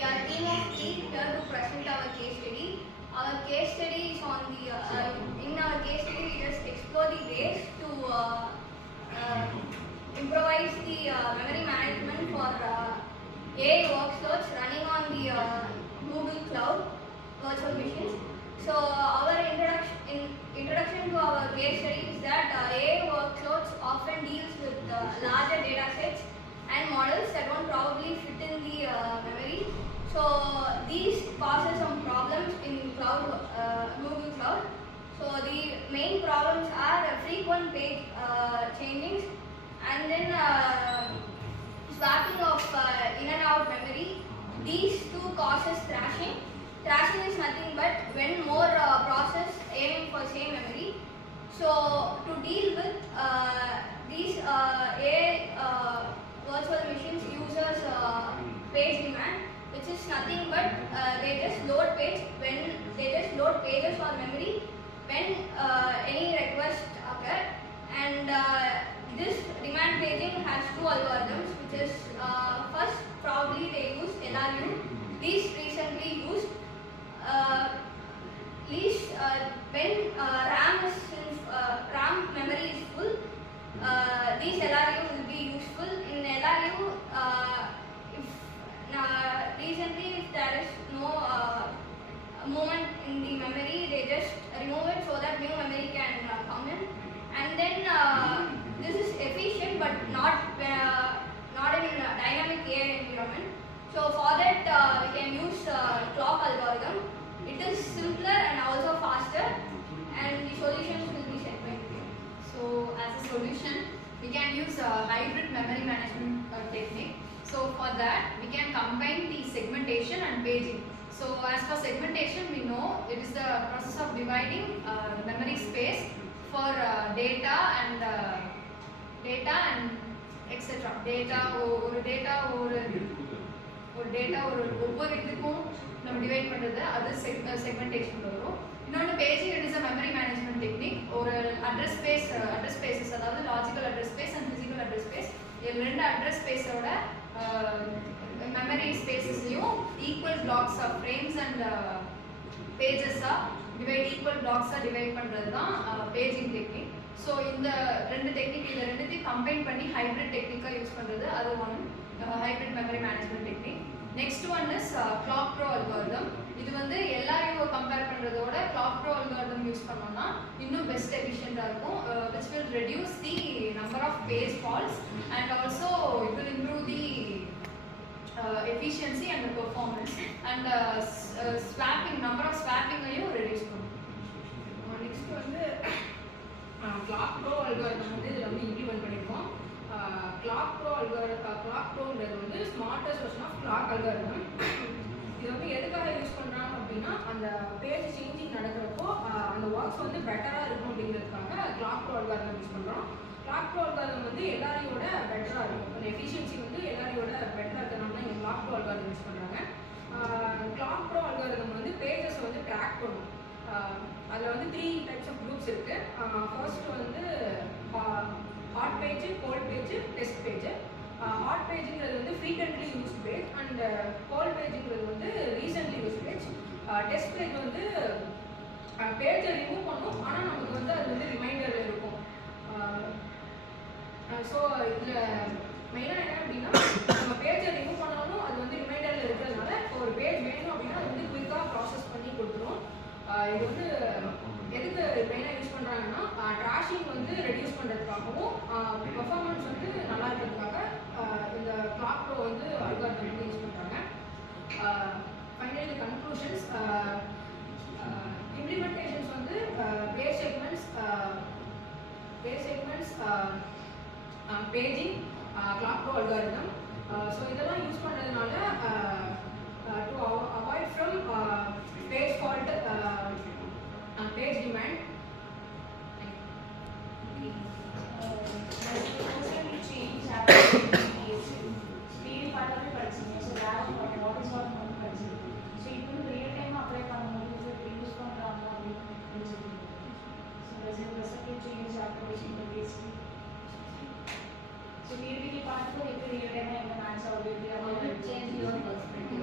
We are a team of 3 here to present our case study. Our case study is on the, in our case study we just explore the ways to improvise the memory management for AI workloads running on the Google Cloud virtual machines. So our introduction to our case study is that AI workloads often deals with larger data sets and models that won't probably fit in the memory. So these causes some problems in cloud, Google Cloud. So the main problems are frequent page changings and then swapping of in and out memory. These two causes thrashing. Thrashing is nothing but when more process aiming for same memory. So to deal with these AI virtual machines uses page demand, which is nothing but they just load page when they just load pages or memory when any request occur. And this demand paging has two algorithms, which is first probably they use LRU, least recently used. When RAM memory is full, these LRU will be useful. In LRU, recently if there is no movement in the memory, they just remove it so that new memory can come in. And then this is efficient but not in a dynamic AI environment. So for that we can use clock algorithm. It is simpler and also faster, and the solutions will be set by you. So as a solution, we can use a hybrid memory management technique. So for that, we can combine the segmentation and paging. So as for segmentation, we know it is the process of dividing memory space for data and etc. ஒவ்வொரு இதுக்கும் நம்ம டிவைட் பண்றது அது segmentation வரும். இன்னொன்று paging, it is a memory management technique. ஒரு address spaces அதாவது logical address space and physical address space, இது ரெண்டு அட்ரஸ் ஸ்பேஸோட மெமரி ஸ்பேசஸையும் equal blocks of frames and பேஜஸாக ஈக்குவல் பிளாக்ஸாக டிவைட் பண்ணுறது தான் பேஜிங் டெக்னிக். ஸோ இந்த ரெண்டுத்தையும் கம்பைன் பண்ணி ஹைப்ரிட் டெக்னிக்காக யூஸ் பண்ணுறது அது one hybrid memory management technique. Next one is clock pro algorithm. இது வந்து எல்லாரையும் கம்பேர் பண்ணுறதோட கிளாக் ப்ரோ அல்காரிதம் யூஸ் பண்ணோம்னா இன்னும் பெஸ்ட் எஃபிஷியண்டாக இருக்கும், which will reduce the number of page faults and also it will improve the efficiency and the performance and number of ஸ்வாப்பிங்கையும் reduce பண்ணும். நெக்ஸ்ட் வந்து கிளாக் ப்ரோ அல்காரிதம் வந்து இதில் வந்து இம்ப்ளிமெண்ட் பண்ணியிருக்கோம். கிளாக் ப்ரோன்றது வந்து smartest version of clock algorithm. இது வந்து எதுக்காக யூஸ் பண்ணுறாங்க அப்படின்னா, அந்த பேஜ் சேஞ்சிங் நடக்கிறப்போ அந்த ஒர்க்ஸ் வந்து பெட்டராக இருக்கும் அப்படிங்கிறதுக்காக கிளாக் ப்ரோ அல்காரிதம் யூஸ் பண்ணுறோம். கிளாக் ப்ரோ அல்காரிதம் வந்து எல்லாரையோட பெட்டராக இருக்கும், அந்த எஃபிஷியன்சி வந்து எல்லாரையோட பெட்டராக இருக்கிறனால தான் இங்கே கிளாக் ப்ரோ அல்காரிதம் யூஸ் பண்ணுறாங்க. கிளாக் ப்ரோ அல்காரிதம் வந்து பேஜஸ் வந்து ட்ராக் பண்ணும். அதில் வந்து 3 டைப்ஸ் ஆஃப் குரூப்ஸ் இருக்குது. ஃபர்ஸ்ட் வந்து hot page, cold page, test page. Hot பேஜுங்கிறது வந்து frequently used page and cold பேஜுங்கிறது வந்து recently used page. Test page வந்து பேஜை ரிமூவ் பண்ணும், ஆனால் நமக்கு வந்து அது வந்து ரிமைண்டரில் இருக்கும். ஸோ இதில் மெயினாக என்ன அப்படின்னா, நம்ம பேஜை ரிமூவ் பண்ணாலும் அது வந்து ரிமைண்டரில் இருக்கிறதுனால இப்போ ஒரு பேஜ் வேணும் அப்படின்னா அது வந்து குயிக்காக ப்ராசஸ் பண்ணி கொடுத்துரும். இது வந்து எதுக்கு மெயினாக யூஸ் பண்ணுறாங்கன்னா, ட்ராஷிங் வந்து ரெடியூஸ் பண்ணுறதுக்காகவும் பெர்ஃபார்மன்ஸ் வந்து நல்லா இருக்கிறதுக்காக இந்த கிளாக் ப்ரோ வந்து அல்காரிதம் வந்து யூஸ் பண்ணுறாங்க. ஃபைனலி கன்க்ளூஷன்ஸ், இம்ப்ளிமெண்டேஷன்ஸ் வந்து base segments, paging, clock pro algorithm. So இதெல்லாம் யூஸ் பண்ணுறதுனால to avoid from page fault, page demand. So, we will be part of the real time and the answer will be about change your perspective.